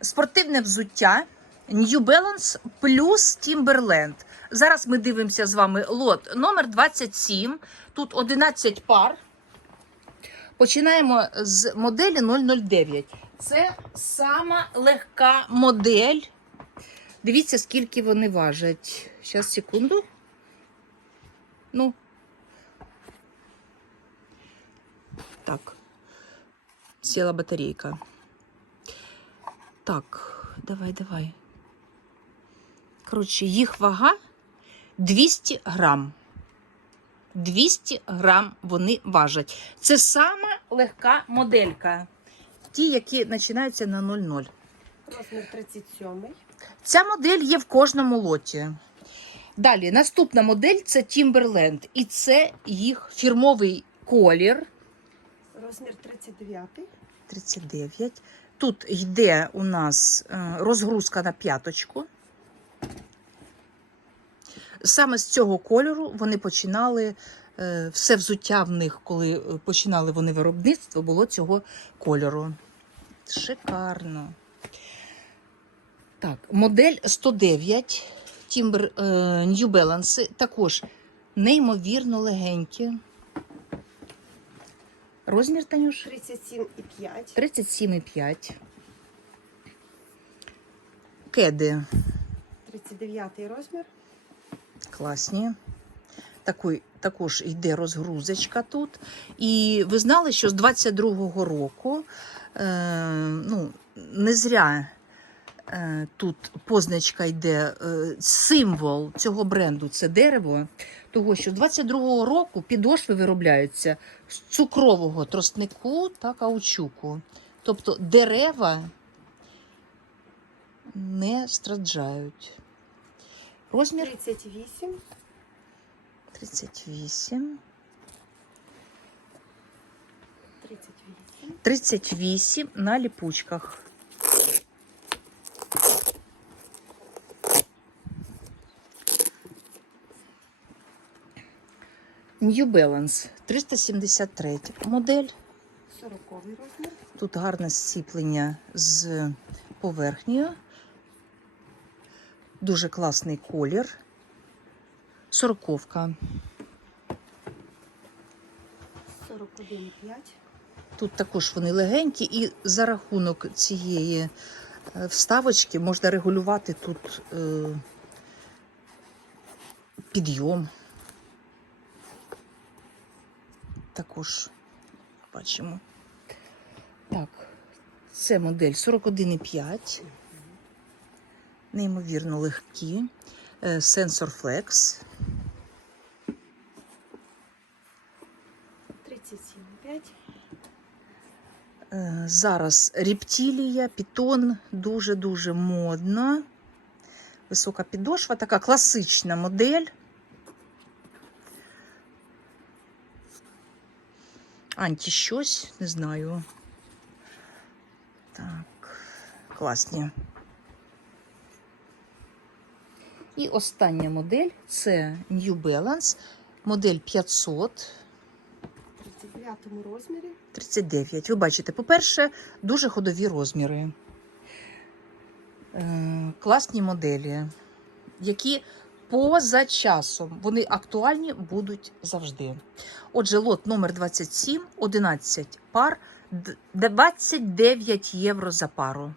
спортивне взуття New Balance плюс Timberland. Зараз ми дивимося з вами лот номер 27. Тут 11 пар. Починаємо з моделі 009. Це сама легка модель. Дивіться, скільки вони важать. Зараз, секунду. Ну. Так. Сіла батарейка. Так, давай, давай. Коротше, їх вага 200 грам. 200 грам вони важать. Це сама легка моделька. Ті, які починаються на 00. Розмір 37. Ця модель є в кожному лоті. Далі, наступна модель це Timberland. І це їх фірмовий колір. Розмір 39. 39. Тут йде у нас е, розгрузка на п'яточку. Саме з цього кольору вони починали е, все взуття в них, коли е, починали вони виробництво, було цього кольору. Шикарно. Так, модель 109 Timber New Balance також неймовірно легенькі. Розмір Танюш? 37,5. 37,5. Кеди 39 розмір. класні. Такий, також йде розгрузочка тут. І ви знали, що з 22-го року е, ну, не зря тут позначка йде, е, символ цього бренду це дерево. Того, що 22-го року підошви виробляються з цукрового тростнику та каучуку. Тобто дерева не страждають. Розмір 38. 38. 38. 38 на ліпучках. New Balance 373 модель. 40 розмір. Тут гарне зціплення з поверхнею. Дуже класний колір. Сороковка. 41,5. Тут також вони легенькі, і за рахунок цієї е, вставочки можна регулювати тут е, підйом. Також бачимо. Так, це модель 41,5. Неймовірно легкі. Е, Sensor Flex. 37,5. Е, Зараз рептилія, пітон дуже-дуже модно. Висока підошва, така класична модель. Анті щось, не знаю. Так, класні. І остання модель це New Balance, модель 500. 39 розмірі. 39. Ви бачите, по-перше, дуже ходові розміри. Е, класні моделі, які поза часом вони актуальні будуть завжди. Отже, лот номер 27, 11 пар, д- 29 євро за пару.